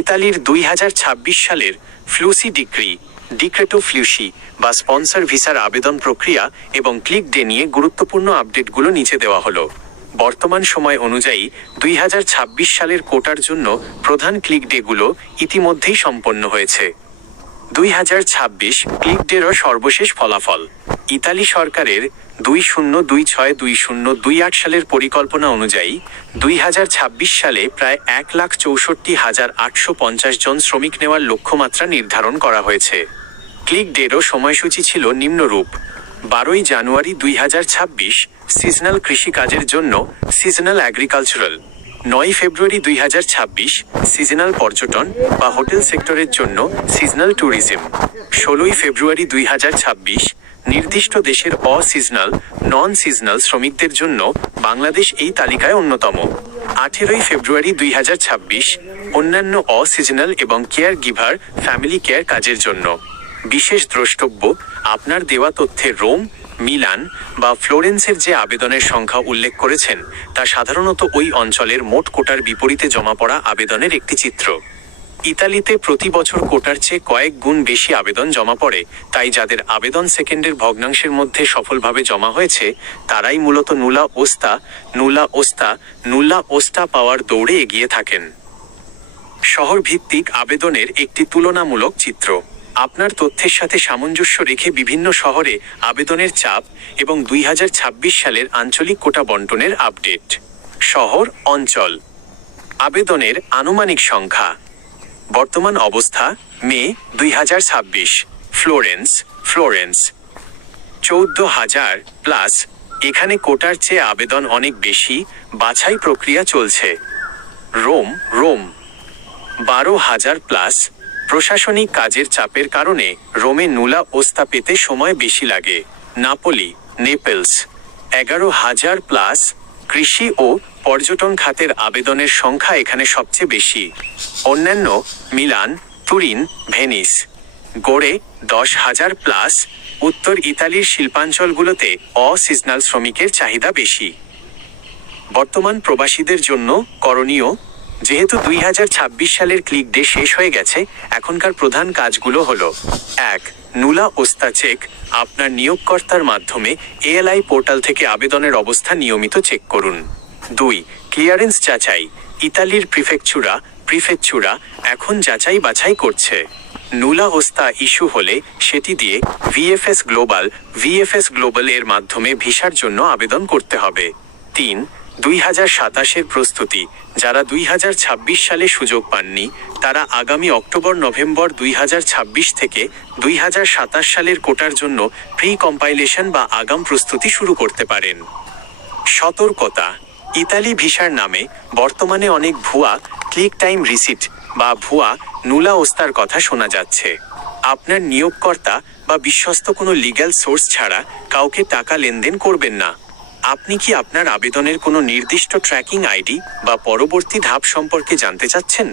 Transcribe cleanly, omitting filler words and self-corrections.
ইতালির 2026 সালের ফ্লুসি ডিক্রেটো ফ্লুসি বা স্পন্সর ভিসার আবেদন প্রক্রিয়া এবং ক্লিক ডে নিয়ে গুরুত্বপূর্ণ আপডেটগুলো নিচে দেওয়া হলো। বর্তমান সময় অনুযায়ী 2026 সালের কোটার জন্য প্রধান ক্লিক ডেগুলো ইতিমধ্যেই সম্পন্ন হয়েছে। 2026 ক্লিক ডেরও সর্বশেষ ফলাফল। ইতালি সরকারের 2026-2028 সালের পরিকল্পনা অনুযায়ী 2026 সালে প্রায় 1,64,850 জন শ্রমিক নেওয়ার লক্ষ্যমাত্রা নির্ধারণ করা হয়েছে। ক্লিক ডেরও সময়সূচি ছিল নিম্নরূপ: 12 জানুয়ারি 2026 সিজনাল কৃষিকাজের জন্য সিজনাল অ্যাগ্রিকালচারাল, 9 ফেব্রুয়ারি 2026 সিজনাল পর্যটন বা হোটেল সেক্টরের জন্য সিজনাল ট্যুরিজম, 16 ফেব্রুয়ারি 2026 নির্দিষ্ট দেশের নন সিজনাল শ্রমিকদের জন্য বাংলাদেশ এই তালিকায় অন্যতম, 18 ফেব্রুয়ারি 2026 অন্যান্য সিজনাল এবং কেয়ার গিভার ফ্যামিলি কেয়ার কাজের জন্য। বিশেষ দ্রষ্টব্য: আপনার দেওয়া তথ্যে রোম, মিলান বা ফ্লোরেন্সের যে আবেদনের সংখ্যা উল্লেখ করেছেন তা সাধারণত ওই অঞ্চলের মোট কোটার বিপরীতে জমা পড়া আবেদনের একটি চিত্র। ইতালিতে প্রতি বছর কোটার চেয়ে কয়েক গুণ বেশি আবেদন জমা পড়ে, তাই যাদের আবেদন সেকেন্ডের ভগ্নাংশের মধ্যে সফলভাবে জমা হয়েছে তারাই মূলত নুলা ওস্তা পাওয়ার দৌড়ে এগিয়ে থাকেন। শহর ভিত্তিক আবেদনের একটি তুলনামূলক চিত্র। আপনার তথ্যের সাথে সামঞ্জস্য রেখে বিভিন্ন শহরে আবেদনের চাপ এবং 2026 সালের আঞ্চলিক কোটা বণ্টনের আপডেট। শহর অঞ্চল আবেদনের আনুমানিক সংখ্যা। বর্তমান অবস্থা: মে 2026 ফ্লোরেন্স 14,000 প্লাস। এখানে কোটার চেয়ে আবেদন অনেক বেশি, বাছাই প্রক্রিয়া চলছে। Rome 12,000 plus. প্রশাসনিক কাজের চাপের কারণে রোমে নুলা ওস্তা পেতে সময় বেশি লাগে। Naples 11,000 plus. কৃষি ও পর্যটন খাতের আবেদনের সংখ্যা এখানে সবচেয়ে বেশি। অন্যান্য: মিলান, তুরিন, ভেনিস। গড়ে 10,000 প্লাস। উত্তর ইতালির শিল্পাঞ্চলগুলোতে সিজনাল শ্রমিকের চাহিদা বেশি। বর্তমান প্রবাসীদের জন্য করণীয়: যেহেতু 2026 সালের ক্লিক ডে শেষ হয়ে গেছে, এখনকার প্রধান কাজগুলো হলো: 1. নুলা ওস্তা চেক। আপনার নিয়োগকর্তার মাধ্যমে এএলআই পোর্টাল থেকে আবেদনের অবস্থা নিয়মিত চেক করুন। 2. ক্লিয়ারেন্স যাচাই। ইতালির প্রিফেকচুরা এখন যাচাই বাছাই করছে। নুলা ওস্তা ইস্যু হলে সেটি দিয়ে ভিএফএস গ্লোবাল এর মাধ্যমে ভিসার জন্য আবেদন করতে হবে। 3. 2027 প্রস্তুতি। যারা 2026 সালে সুযোগ পাননি তারা আগামী অক্টোবর-নভেম্বর 2026 থেকে 2027 সালের কোটার জন্য প্রি-কম্পাইলেশন বা আগাম প্রস্তুতি শুরু করতে পারেন। সতর্কতা: ইতালি ভিসার নামে বর্তমানে অনেক ভুয়া ক্লিক টাইম রিসিট বা ভুয়া নুলা ওস্তার কথা শোনা যাচ্ছে। আপনার নিয়োগকর্তা বা বিশ্বস্ত কোনো লিগ্যাল সোর্স ছাড়া কাউকে টাকা লেনদেন করবেন না। আপনি কি আপনার আবেদনের কোনো নির্দিষ্ট ট্র্যাকিং আইডি বা পরবর্তী ধাপ সম্পর্কে জানতে চাচ্ছেন?